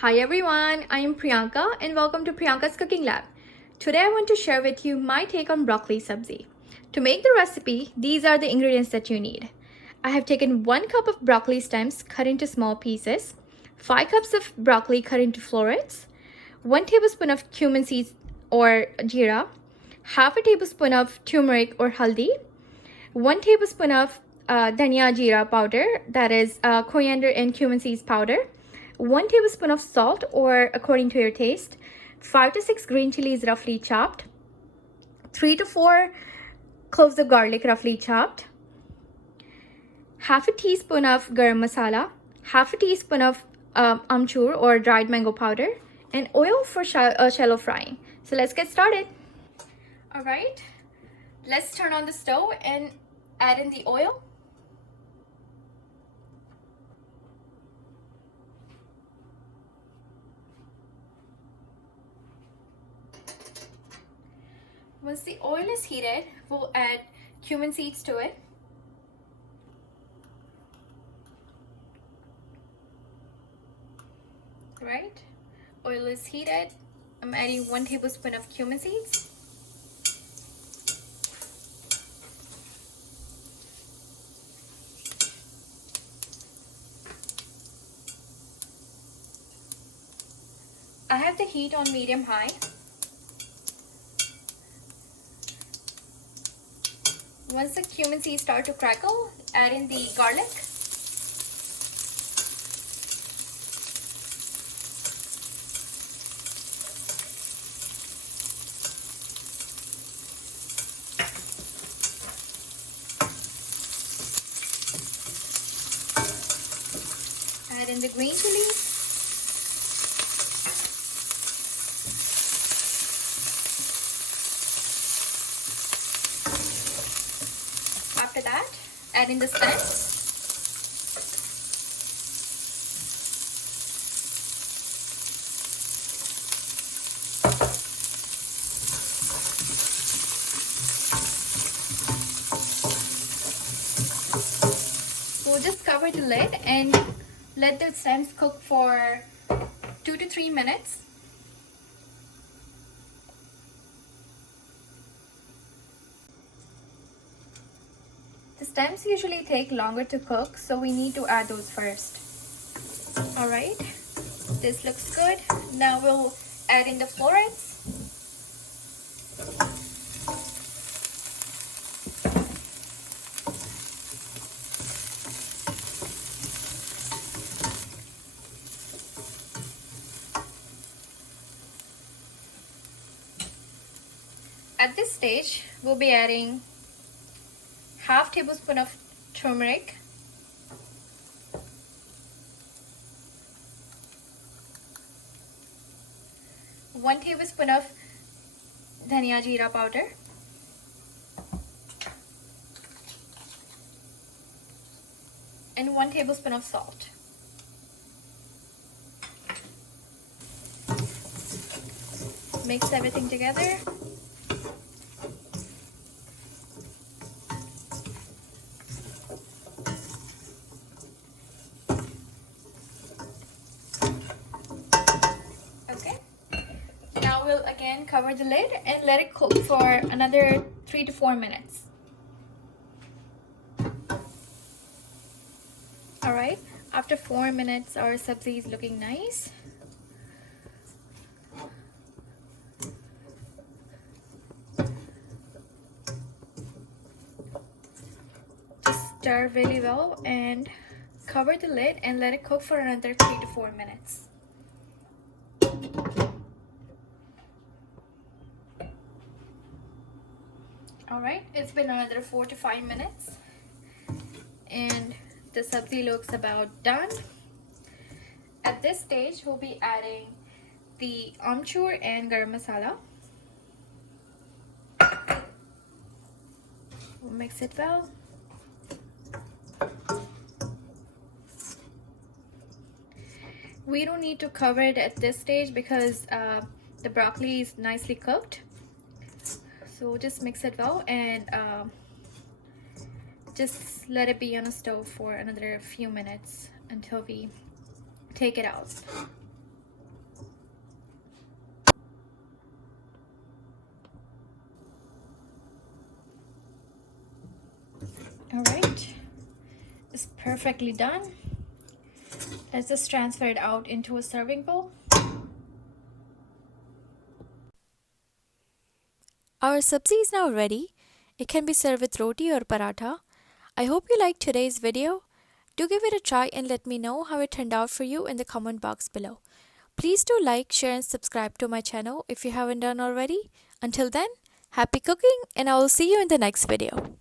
Hi everyone, I am Priyanka and welcome to Priyanka's Cooking Lab. Today I want to share with you my take on broccoli subzi. To make the recipe, these are the ingredients that you need. I have taken 1 cup of broccoli stems cut into small pieces, 5 cups of broccoli cut into florets, 1 tablespoon of cumin seeds or jeera, half a tablespoon of turmeric or haldi, 1 tablespoon of dhania-jeera powder, that is coriander and cumin seeds powder, 1 tablespoon of salt or according to your taste, 5 to 6 green chilies roughly chopped, 3 to 4 cloves of garlic roughly chopped, half a teaspoon of garam masala, half a teaspoon of amchur or dried mango powder, and oil for shallow frying. So let's get started. All right, let's turn on the stove and add in the oil. Once the oil is heated, we'll add cumin seeds to it. Right, oil is heated. I'm adding 1 tablespoon of cumin seeds. I have the heat on medium-high. Once the cumin seeds start to crackle, add in the garlic. Add in the green chilies. After that, add in the stems. We'll just cover the lid and let the stems cook for 2 to 3 minutes. The stems usually take longer to cook, so we need to add those first. All right, this looks good. Now we'll add in the florets. At this stage, we'll be adding half tablespoon of turmeric, one tablespoon of dhania-jeera powder, and 1 tablespoon of salt. Mix everything together. Okay. Now we'll again cover the lid and let it cook for another 3 to 4 minutes. All right, after 4 minutes, our subzi is looking nice. Just stir really well and cover the lid and let it cook for another 3 to 4 minutes. All right, it's been another 4 to 5 minutes and the subzi looks about done. At this stage, we'll be adding the amchur and garam masala. We'll mix it well. We don't need to cover it at this stage because the broccoli is nicely cooked. So just mix it well and just let it be on the stove for another few minutes until we take it out. All right, it's perfectly done. Let's just transfer it out into a serving bowl. Our sabzi is now ready. It can be served with roti or paratha. I hope you liked today's video. Do give it a try and let me know how it turned out for you in the comment box below. Please do like, share and subscribe to my channel if you haven't done already. Until then, happy cooking and I will see you in the next video.